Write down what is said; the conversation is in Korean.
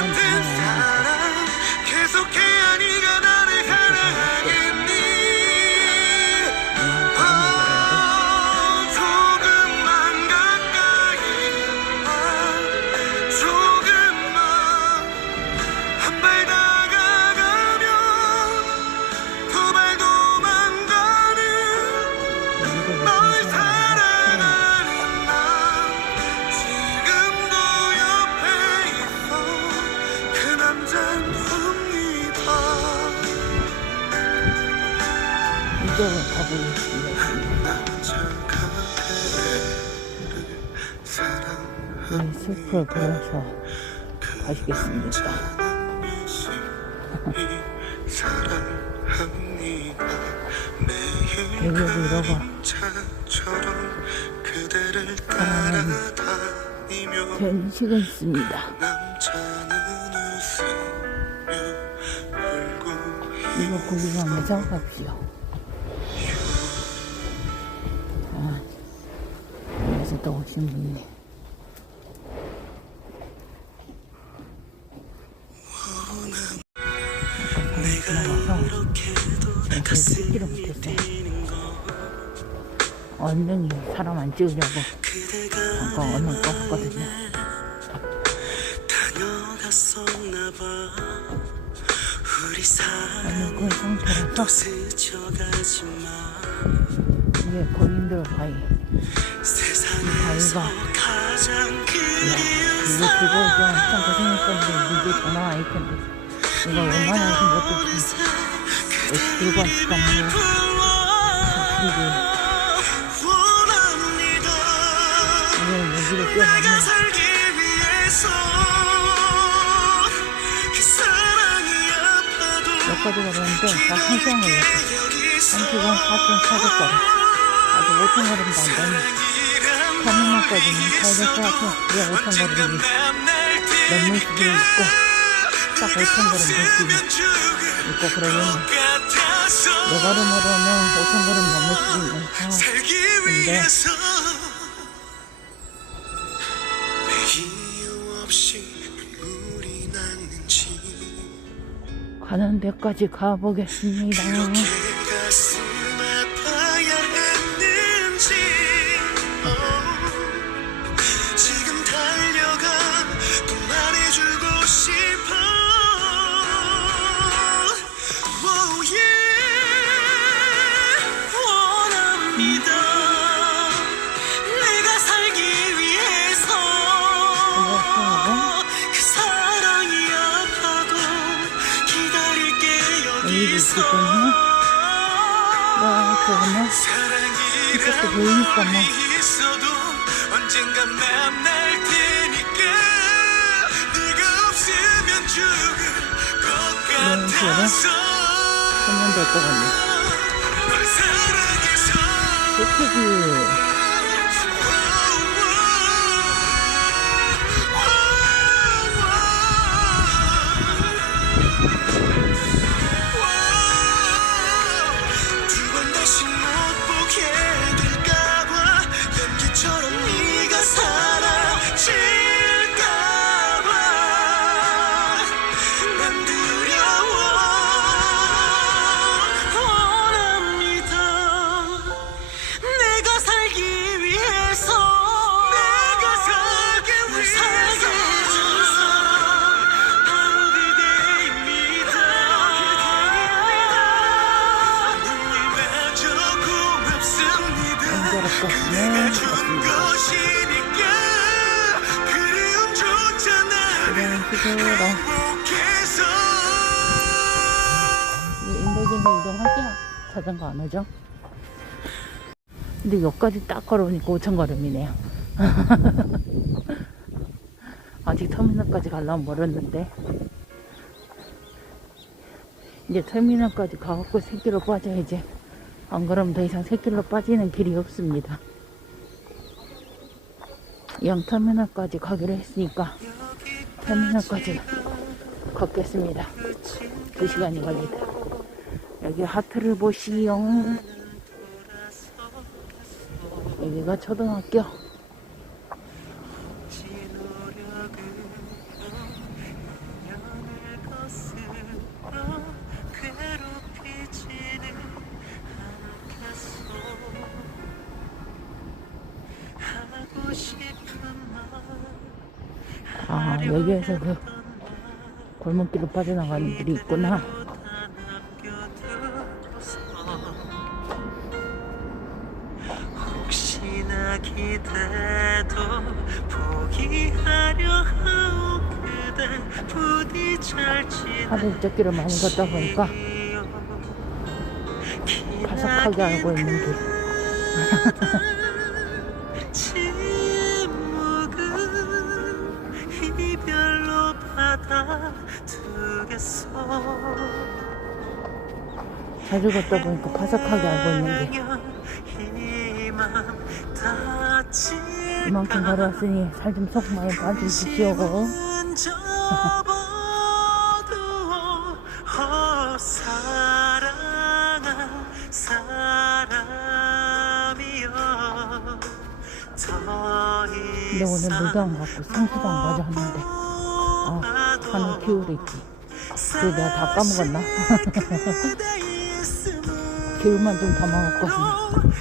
사람. 사랑 계속해야 네가 나를 사랑하겠니 아, 조금만 가까이 아, 조금만 한 발 다가가면 두 발 도망가는 널 사랑 그대를 사랑하는 우리 숲을 걸어서 가시겠습니다. 차처럼 그대를 사랑은 따라다니며 편식은 있습니다. 이거 구경하면서 갑시오. 또 오신 분이. 찍기를 못했어요. 언능이 사람 안 찍으려고 잠깐 언능 껐거든요. 언능 끈 상태라서 이게 고인들 바위. 이거 그리운 들고 오기 엄청 고생했었는데 이게 전화 와 있던데 이거 웬만해서 못 듣지 왜 들고 왔을까 원합니다. 이걸 여기로 내가 뛰어가면 살기 위해서 그 사랑이 아파도 몇 가지가 되는데 다한 시간 걸렸어 여기서 한 시간 4.400걸음 아직 5천 걸음도 안 되네 터미널까지는 800걸음 그래 5천 걸음이 몇물 수도 있고 딱 5천 걸음 될 수도 있고 그러려면 내 걸음으로는 5천 걸음 넘을 수도 살기 근데 가는 데까지 가보겠습니다 있기 때문에 뭐 그러면 이것도 보이니까 뭐. 언젠가 만날 테니까. 네가 없으면 죽을 것 같아서. 하면 될 것 같네 식으로 행복해서 이 인도진에 이동할게요. 자전거 안 오죠? 근데 여기까지 딱 걸어오니까 5천 걸음이네요. 아직 터미널까지 가려면 멀었는데. 이제 터미널까지 가갖고 새끼로 빠져야지 안 그러면 더 이상 새끼로 빠지는 길이 없습니다. 영터미널까지 가기로 했으니까 터미널까지 걷겠습니다. 2시간이 걸리다. 여기 하트를 보시오. 여기가 초등학교 아, 여기에서 그 골목길로 빠져나가는 길이 있구나. 혹시나 기대도 포기하려 하오 그대 부디 잘 하도 이쪽 길을 많이 걷다 보니까 바삭하게 알고 있는 길. 두겠어 자주 걷다 보니까 바삭하게 알고 있는 길. 이만큼 걸어왔으니 살 좀 속 많이 더 근데 오늘 물도 안 갖고 상수도 안 가져왔는데. 아, 하늘 기울이 있지. 그래, 내가 다 까먹었나? 기울만 좀 담아먹거든요.